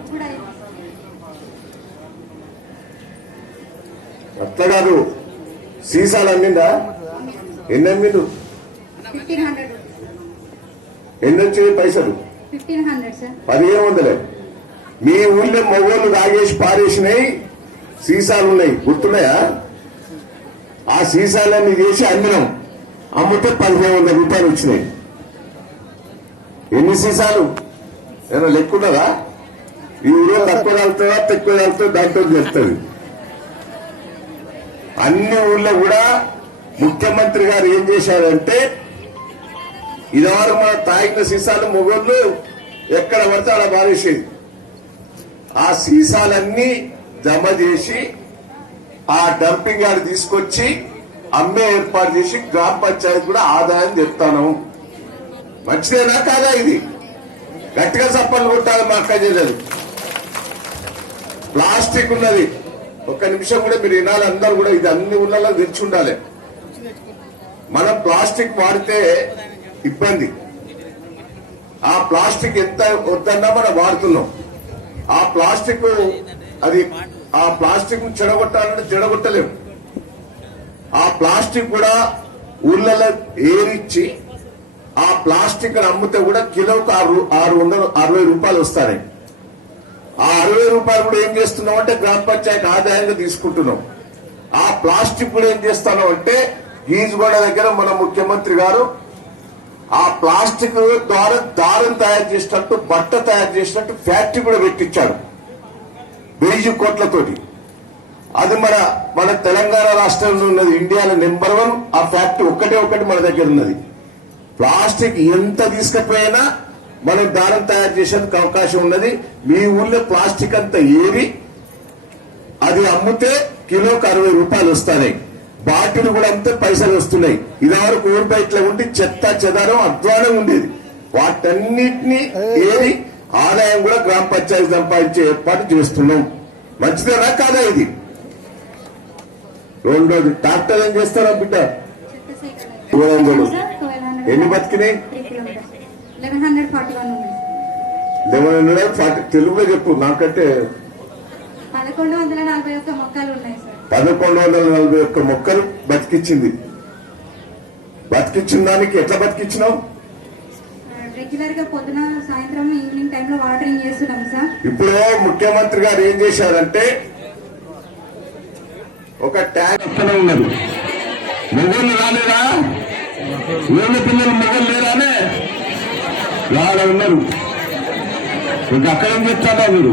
ఇప్పుడు గారు సీసాలు అమ్మిందా ఎన్ని అమ్మిండు ఫిఫ్టీన్ హండ్రెడ్ ఎన్ని వచ్చాయి పైసలు? ఫిఫ్టీన్ హండ్రెడ్ పదిహేను వందలే. మీ ఊళ్ళో మొగోళ్ళు తాగేసి పారేసినాయి సీసాలు ఉన్నాయి. గుర్తున్నాయా? ఆ సీసాలన్నీ చేసి అమ్మినాం. అమ్మితే పదిహేను వందల రూపాయలు వచ్చినాయి. ఎన్ని సీసాలు? ఏమైనా లెక్కున్నదా ఈ ఊరు తక్కువ వెళ్తుందా తక్కువ తాగుతుందా దాంతో చెప్తుంది అన్ని ఊళ్ళో కూడా ముఖ్యమంత్రి గారు ఏం చేశారంటే ఇదివరకు మన తాగిన సీసాలు మొగోళ్ళు ఎక్కడ పడితే అలా మారేసేది ఆ సీసాలన్నీ జమ చేసి ఆ డంపింగ్ యార్డ్ తీసుకొచ్చి అమ్మే ఏర్పాటు చేసి గ్రామ పంచాయతీ కూడా ఆదాయం చెప్తాను మంచిదేనా కాదా ఇది? గట్టిగా చప్పలు కొట్టాలి మా అక్క చెల్లెలు. ప్లాస్టిక్ ఉన్నది. ఒక్క నిమిషం కూడా మీరు వినాలి అందరూ కూడా ఇది అన్ని ఊళ్ళలో తెచ్చి ఉండాలి. మనం ప్లాస్టిక్ వాడితే ఇబ్బంది. ఆ ప్లాస్టిక్ ఎంత వద్దన్నా మనం వాడుతున్నాం. ఆ ప్లాస్టిక్ అది ఆ ప్లాస్టిక్ చెడగొట్టాలంటే చెడగొట్టలేము ఆ ప్లాస్టిక్ కూడా ఊళ్ళలో ఏరిచ్చి ఆ ప్లాస్టిక్ అమ్మితే కూడా కిలోకు ఆరు ఆరు వందలు అరవై రూపాయలు వస్తాయి. ఆ అరవై రూపాయలు కూడా ఏం చేస్తున్నావు అంటే గ్రామ పంచాయతీ ఆదాయంగా తీసుకుంటున్నాం. ఆ ప్లాస్టిక్ కూడా ఏం చేస్తాను అంటే గీజుగూడ దగ్గర మన ముఖ్యమంత్రి గారు ఆ ప్లాస్టిక్ ద్వారా దారం తయారు చేసినట్టు బట్ట తయారు చేసినట్టు ఫ్యాక్టరీ కూడా పెట్టించాడు. వెయ్యి కోట్లతోటి. అది మన మన తెలంగాణ రాష్ట్రంలో ఉన్నది ఇండియాలో నెంబర్ వన్ ఆ ఫ్యాక్టరీ ఒక్కటే ఒకటి మన దగ్గర ఉన్నది. ప్లాస్టిక్ ఎంత తీసుకపోయినా మనం దారం తయారు చేసేందుకు అవకాశం ఉన్నది. మీ ఊళ్ళో ప్లాస్టిక్ అంతా ఏరి అది అమ్మితే కిలోకి అరవై రూపాయలు వస్తాయి. బాటిల్ కూడా అంతే పైసలు వస్తున్నాయి. ఇదివరకు ఊరి బయట ఉండి చెత్త చెదారం అధ్వానం ఉండేది. వాటన్నిటిని ఏరి ఆదాయం కూడా గ్రామ పంచాయతీ సంపాదించే ఏర్పాటు చేస్తున్నాం. మంచిదేనా కాదా ఇది? రెండోది ట్రాక్టర్ ఏం చేస్తారా బిడ్డ? ఎన్ని బతికినాయి? Eleven hundred forty one eleven hundred forty తెలుగులో చెప్పు నాకంటే పదకొండు వందల నలభై ఒక్క మొక్కలు ఉన్నాయి సార్. పదకొండు వందల నలభై ఒక్క మొక్కలు బతికిచ్చింది. బతికిచ్చిన దానికి ఎట్లా బతికిచ్చినావు? రెగ్యులర్గా పొద్దున సాయంత్రం ఈవినింగ్ టైంలో వాటరింగ్ చేస్తున్నాం సార్. ఇప్పుడు ముఖ్యమంత్రి గారు ఏం చేశారంటే ఒక ట్యాంక్ పక్కన ఉన్నది మొగోళ్ళు రాలేదా? పిల్లలు మొగలు లేరానే? రాడ ఉన్నారు. ఇంకా అక్కడ ఏం చెప్తారా మీరు?